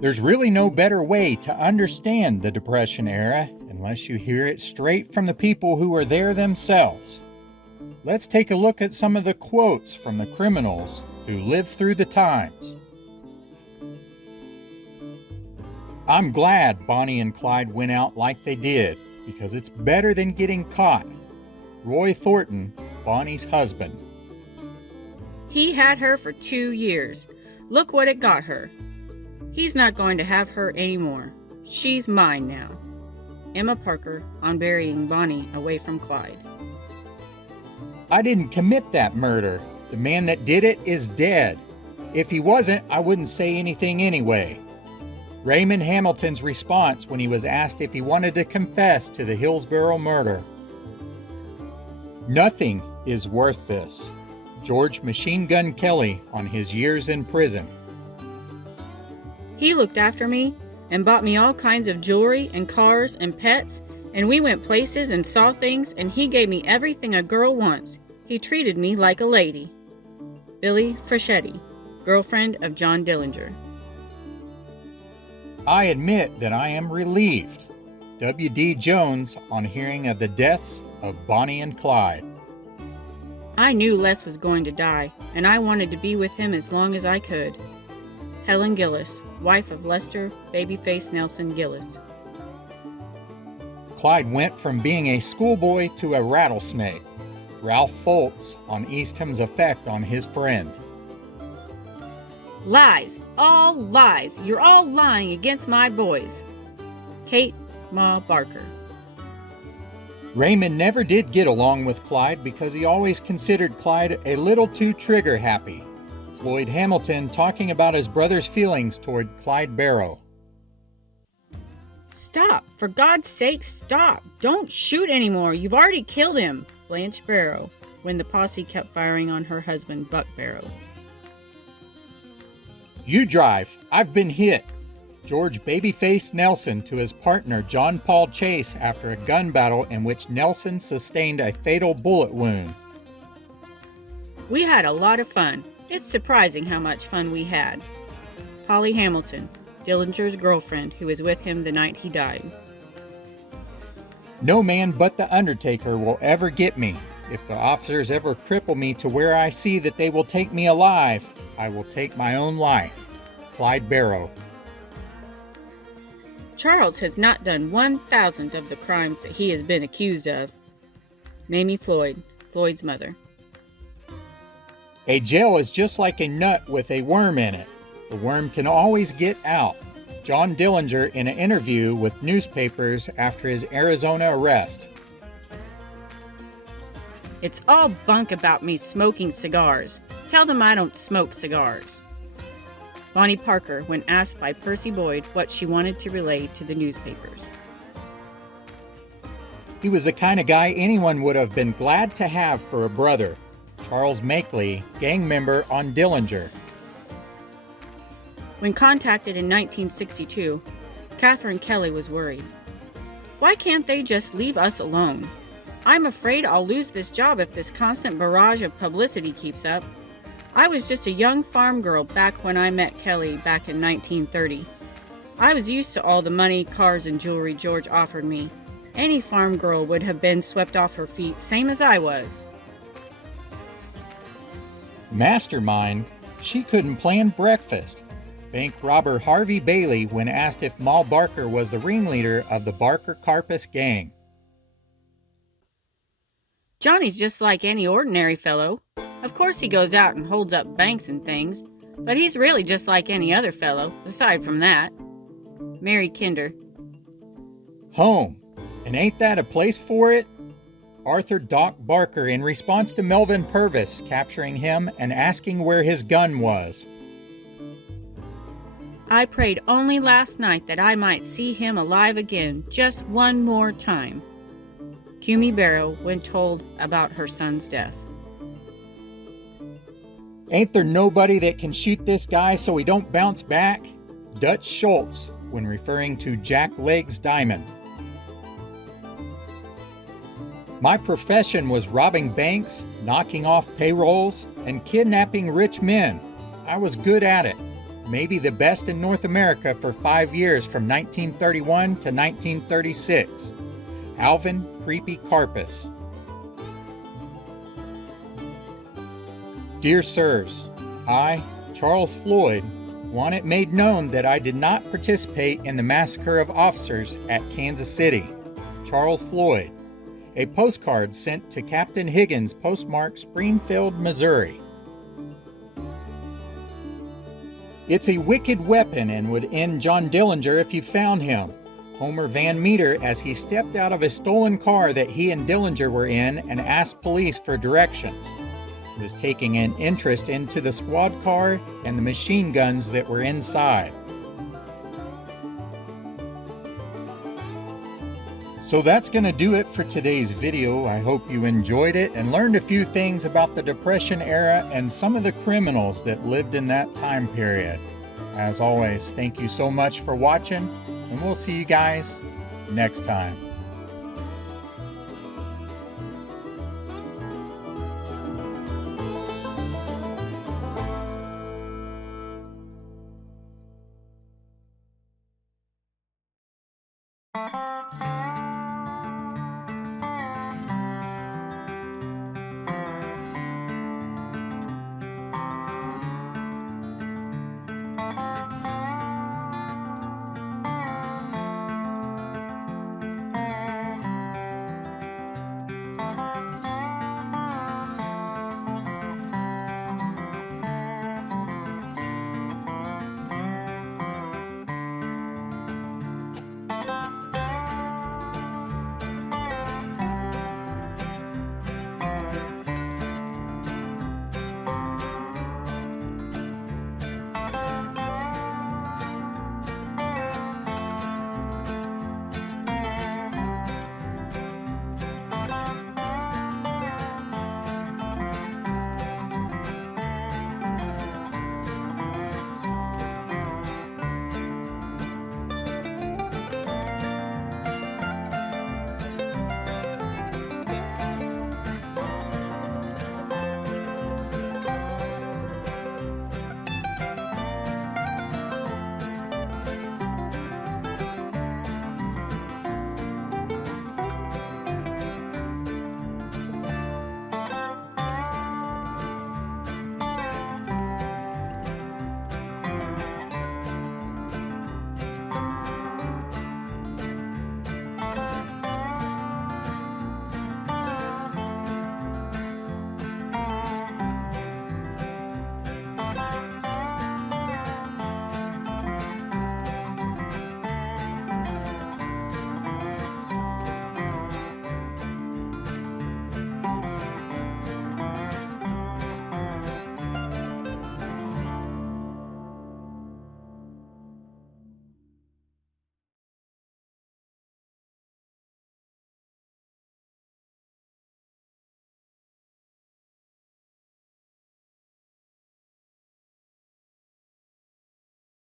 There's really no better way to understand the Depression era unless you hear it straight from the people who were there themselves. Let's take a look at some of the quotes from the criminals who lived through the times. I'm glad Bonnie and Clyde went out like they did, because it's better than getting caught. Roy Thornton, Bonnie's husband. He had her for 2 years. Look what it got her. He's not going to have her anymore. She's mine now. Emma Parker on burying Bonnie away from Clyde. I didn't commit that murder. The man that did it is dead. If he wasn't, I wouldn't say anything anyway. Raymond Hamilton's response when he was asked if he wanted to confess to the Hillsborough murder. Nothing is worth this. George Machine Gun Kelly on his years in prison. He looked after me and bought me all kinds of jewelry and cars and pets, and we went places and saw things, and he gave me everything a girl wants. He treated me like a lady. Billy Freschetti, girlfriend of John Dillinger. I admit that I am relieved. W.D. Jones on hearing of the deaths of Bonnie and Clyde. I knew Les was going to die, and I wanted to be with him as long as I could. Helen Gillis, wife of Lester Babyface Nelson Gillis. Clyde went from being a schoolboy to a rattlesnake. Ralph Foltz on Eastham's effect on his friend. Lies, all lies. You're all lying against my boys. Kate Ma Barker. Raymond never did get along with Clyde because he always considered Clyde a little too trigger-happy. Floyd Hamilton talking about his brother's feelings toward Clyde Barrow. Stop! For God's sake, stop! Don't shoot anymore! You've already killed him! Blanche Barrow, when the posse kept firing on her husband, Buck Barrow. You drive. I've been hit. George Babyface Nelson to his partner John Paul Chase after a gun battle in which Nelson sustained a fatal bullet wound. We had a lot of fun. It's surprising how much fun we had. Polly Hamilton, Dillinger's girlfriend, who was with him the night he died. No man but the Undertaker will ever get me. If the officers ever cripple me to where I see that they will take me alive, I will take my own life. Clyde Barrow. Charles has not done 1,000th of the crimes that he has been accused of. Mamie Floyd, Floyd's mother. A jail is just like a nut with a worm in it. The worm can always get out. John Dillinger in an interview with newspapers after his Arizona arrest. It's all bunk about me smoking cigars. Tell them I don't smoke cigars. Bonnie Parker, when asked by Percy Boyd what she wanted to relay to the newspapers. He was the kind of guy anyone would have been glad to have for a brother. Charles Makeley, gang member on Dillinger. When contacted in 1962, Catherine Kelly was worried. Why can't they just leave us alone? I'm afraid I'll lose this job if this constant barrage of publicity keeps up. I was just a young farm girl back when I met Kelly back in 1930. I was used to all the money, cars, and jewelry George offered me. Any farm girl would have been swept off her feet, same as I was. Mastermind, she couldn't plan breakfast. Bank robber Harvey Bailey when asked if Ma Barker was the ringleader of the Barker Carpus gang. Johnny's just like any ordinary fellow. Of course he goes out and holds up banks and things, but he's really just like any other fellow, aside from that. Mary Kinder. Home, and ain't that a place for it? Arthur Doc Barker in response to Melvin Purvis capturing him and asking where his gun was. I prayed only last night that I might see him alive again just one more time. Cumie Barrow when told about her son's death. Ain't there nobody that can shoot this guy so he don't bounce back? Dutch Schultz when referring to Jack Legs Diamond. My profession was robbing banks, knocking off payrolls, and kidnapping rich men. I was good at it. maybe the best in North America for 5 years from 1931 to 1936. Alvin Creepy Carpus. Dear Sirs, I, Charles Floyd, want it made known that I did not participate in the massacre of officers at Kansas City. Charles Floyd. A postcard sent to Captain Higgins, postmarked Springfield, Missouri. It's a wicked weapon and would end John Dillinger if you found him. Homer Van Meter as he stepped out of a stolen car that he and Dillinger were in and asked police for directions. He was taking an interest into the squad car and the machine guns that were inside. So that's going to do it for today's video. I hope you enjoyed it and learned a few things about the Depression era and some of the criminals that lived in that time period. As always, thank you so much for watching, and we'll see you guys next time.